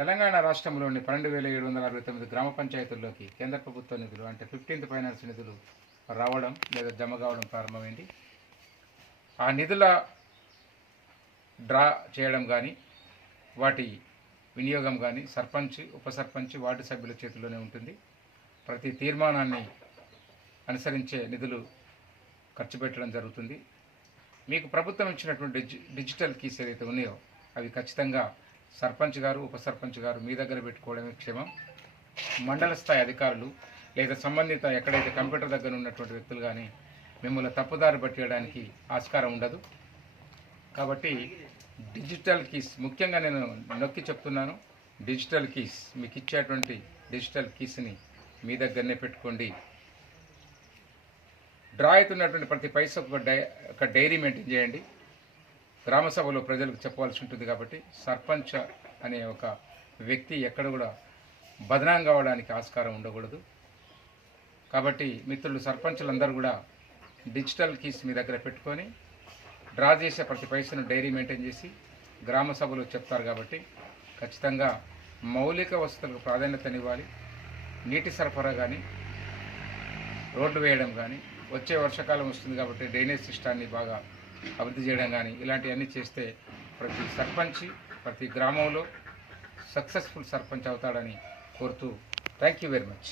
తెలంగాణ రాష్ట్రంలోని 12,769 గ్రామ పంచాయతీల్లోకి కేంద్ర ప్రభుత్వ నిధులు అంటే 15th ఫైనాన్స్ నిధులు రావడం లేదా జమ కావడం ప్రారంభమైంది. ఆ నిధుల డ్రా చేయడం కానీ వాటి వినియోగం కానీ సర్పంచ్, ఉప సర్పంచ్, వార్డు సభ్యుల చేతుల్లోనే ఉంటుంది. ప్రతి తీర్మానాన్ని అనుసరించే నిధులు ఖర్చు పెట్టడం జరుగుతుంది. మీకు ప్రభుత్వం ఇచ్చినటువంటి డిజిటల్ కీస్ ఏదైతే ఉన్నాయో అవి ఖచ్చితంగా సర్పంచ్ గారు, ఉప సర్పంచ్ గారు మీ దగ్గర పెట్టుకోవడమే క్షేమం. మండల స్థాయి అధికారులు లేదా సంబంధిత ఎక్కడైతే కంప్యూటర్ దగ్గర ఉన్నటువంటి వ్యక్తులు కానీ మిమ్మల్ని తప్పుదారి పట్టేయడానికి ఆస్కారం ఉండదు. కాబట్టి డిజిటల్ కీస్ ముఖ్యంగా నేను నొక్కి చెప్తున్నాను. డిజిటల్ కీస్ మీకు ఇచ్చేటువంటి డిజిటల్ కీస్ని మీ దగ్గరనే పెట్టుకోండి. డ్రా అవుతున్నటువంటి ప్రతి పైసకు ఒక డైరీ మెయింటైన్ చేయండి. గ్రామ సభలో ప్రజలకు చెప్పవలసి ఉంటుంది కాబట్టి సర్పంచ్ అనే ఒక వ్యక్తి ఎక్కడ కూడా బదనాం కావడానికి ఆస్కారం ఉండకూడదు. కాబట్టి మిత్రులు, సర్పంచులందరూ కూడా డిజిటల్ కీస్ మీ దగ్గర పెట్టుకొని డ్రా చేసే ప్రతి పైసను డైరీ మెయింటైన్ చేసి గ్రామ సభలో చెప్తారు. కాబట్టి ఖచ్చితంగా మౌలిక వసతులకు ప్రాధాన్యతనివ్వాలి. నీటి సరఫరా కానీ, రోడ్డు వేయడం కానీ, వచ్చే వర్షాకాలం వస్తుంది కాబట్టి డ్రైనేజ్ సిస్టాన్ని బాగా అభివృద్ధి చేయడం కానీ ఇలాంటివన్నీ చేస్తే ప్రతి సర్పంచ్ ప్రతి గ్రామంలో సక్సెస్ఫుల్ సర్పంచ్ అవుతాడని కోరుతూ థ్యాంక్ యూ వెరీ మచ్.